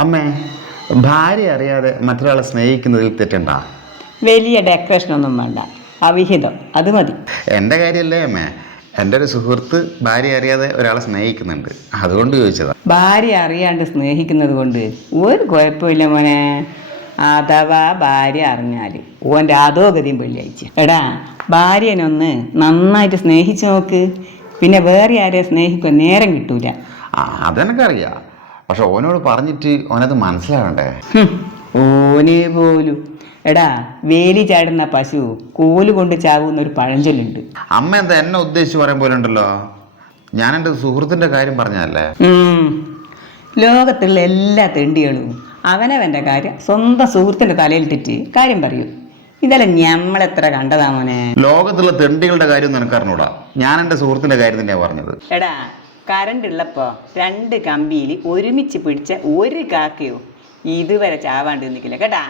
അമ്മേ ഭാര്യ അറിയാതെ മറ്റൊരാളെ സ്നേഹിക്കുന്നതിൽ തെറ്റണ്ട? വലിയ ഡെക്കറേഷൻ ഒന്നും വേണ്ട. അവിഹിതം. അത് മതി. എന്റെ കാര്യമല്ലേ അമ്മേ? എന്റെ ഒരു സുഹൃത്ത് ഭാര്യ അറിയാതെ ഒരാളെ സ്നേഹിക്കുന്നുണ്ട്. അതുകൊണ്ട് ചോദിച്ചതാ. ഭാര്യ അറിയാണ്ട് സ്നേഹിക്കുന്നത് കൊണ്ട് ഒരു കുഴപ്പമില്ല മോനെ. അഥവാ ഭാര്യ അറിഞ്ഞാൽ ഓന്റെ അധോഗതിയും വെള്ളിയാഴ്ച. എടാ ഭാര്യനൊന്ന് നന്നായിട്ട് സ്നേഹിച്ചു നോക്ക്. പിന്നെ വേറെ ആരെയും സ്നേഹിക്കാൻ നേരം കിട്ടൂല. അതെനിക്കറിയാം. പക്ഷെ ഓനോട് പറഞ്ഞിട്ട് ഓനത് മനസ്സിലാവണ്ടേ? ഓനെ പോലും. എടാ വേലി ചാടുന്ന പശു കോൽ കൊണ്ട് ചാവുന്ന ഒരു പഴഞ്ചൊല്ലുണ്ട്. അമ്മ എന്താ എന്നെ ഉദ്ദേശിച്ച് പറയാൻ പോലെ ഉണ്ടല്ലോ? ഞാൻ എന്റെ സുഹൃത്തിന്റെ കാര്യം പറഞ്ഞല്ലേ. ലോകത്തുള്ള എല്ലാ തെണ്ടികളും അവനവന്റെ കാര്യം സ്വന്തം സുഹൃത്തിന്റെ തലയിലിട്ടിട്ട് കാര്യം പറയൂ. ഇതല്ല ഞമ്മളെത്ര കണ്ടതാ മോനെ? ലോകത്തുള്ള തെണ്ടികളുടെ കാര്യം നിനക്ക് അറിഞ്ഞൂടാ? ഞാൻ എന്റെ സുഹൃത്തിന്റെ കാര്യം തന്നെയാ പറഞ്ഞത്. എടാ കറണ്ട് ഉള്ളപ്പോ രണ്ട് കമ്പിയിൽ ഒരുമിച്ച് പിടിച്ച ഒരു കാക്കയോ ഇതുവരെ ചാവാണ്ട് നിൽക്കില്ല കേട്ടാ?